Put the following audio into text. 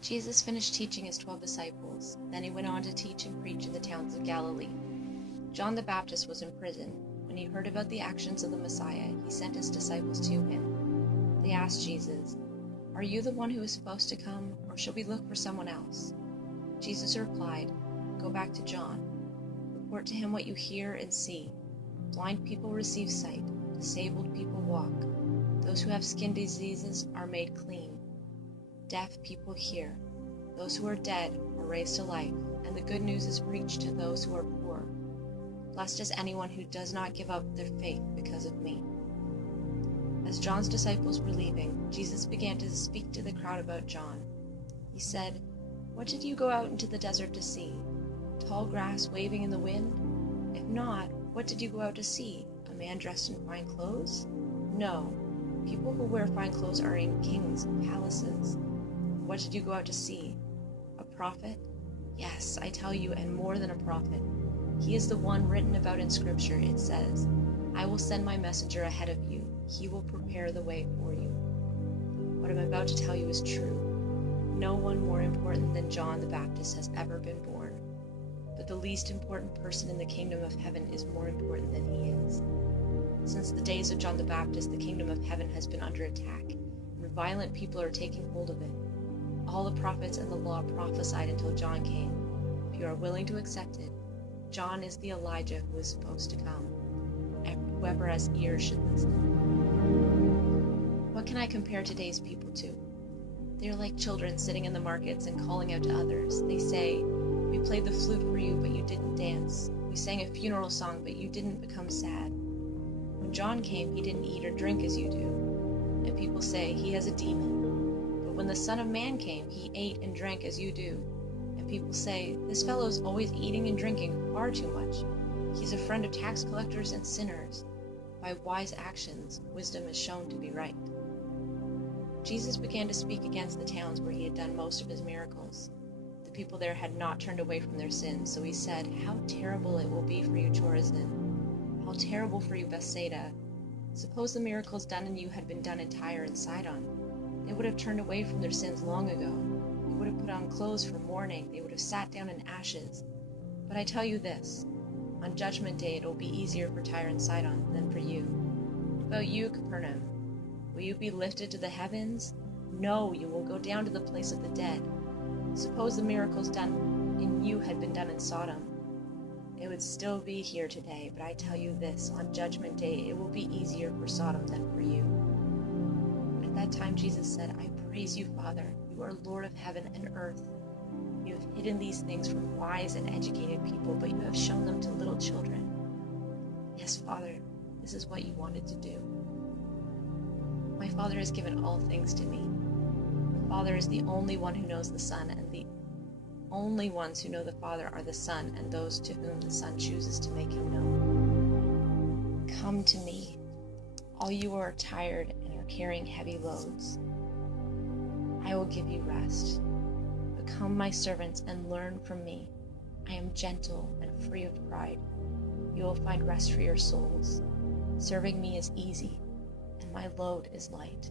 Jesus finished teaching his 12 disciples. Then he went on to teach and preach in the towns of Galilee. John the Baptist was in prison. When he heard about the actions of the Messiah, he sent his disciples to him. They asked Jesus, "Are you the one who is supposed to come, or shall we look for someone else?" Jesus replied, "Go back to John. Report to him what you hear and see. Blind people receive sight, disabled people walk. Those who have skin diseases are made clean. Deaf people hear. Those who are dead are raised to life, and the good news is preached to those who are poor. Blessed is anyone who does not give up their faith because of me." As John's disciples were leaving, Jesus began to speak to the crowd about John. He said, "What did you go out into the desert to see? Tall grass waving in the wind? If not, what did you go out to see? A man dressed in fine clothes? No. People who wear fine clothes are in kings' palaces. What did you go out to see? A prophet? Yes, I tell you, and more than a prophet. He is the one written about in Scripture. It says, 'I will send my messenger ahead of you. He will prepare the way for you.' What I'm about to tell you is true. No one more important than John the Baptist has ever been born. But the least important person in the kingdom of heaven is more important than he is. Since the days of John the Baptist, the kingdom of heaven has been under attack, and violent people are taking hold of it. All the prophets and the law prophesied until John came. If you are willing to accept it, John is the Elijah who is supposed to come. And whoever has ears should listen." What can I compare today's people to? They are like children sitting in the markets and calling out to others. They say, "We played the flute for you, but you didn't dance. We sang a funeral song, but you didn't become sad." When John came, he didn't eat or drink as you do. And people say, "He has a demon." But when the Son of Man came, he ate and drank as you do. And people say, "This fellow is always eating and drinking far too much. He's a friend of tax collectors and sinners." By wise actions, wisdom is shown to be right. Jesus began to speak against the towns where he had done most of his miracles. The people there had not turned away from their sins, so he said, "How terrible it will be for you, Chorazin! How terrible for you, Bethsaida! Suppose the miracles done in you had been done in Tyre and Sidon. They would have turned away from their sins long ago. They would have put on clothes for mourning. They would have sat down in ashes. But I tell you this, on Judgment Day it will be easier for Tyre and Sidon than for you. What about you, Capernaum? Will you be lifted to the heavens? No, you will go down to the place of the dead. Suppose the miracles done in you had been done in Sodom. It would still be here today, but I tell you this, on Judgment Day it will be easier for Sodom than for you." At that time Jesus said, "I praise you, Father. You are Lord of heaven and earth. You have hidden these things from wise and educated people, but you have shown them to little children. Yes, Father, this is what you wanted to do. My Father has given all things to me. The Father is the only one who knows the Son, and the only ones who know the Father are the Son and those to whom the Son chooses to make him known. Come to me, all you who are tired and are carrying heavy loads. I will give you rest. Become my servants and learn from me. I am gentle and free of pride. You will find rest for your souls. Serving me is easy, and my load is light."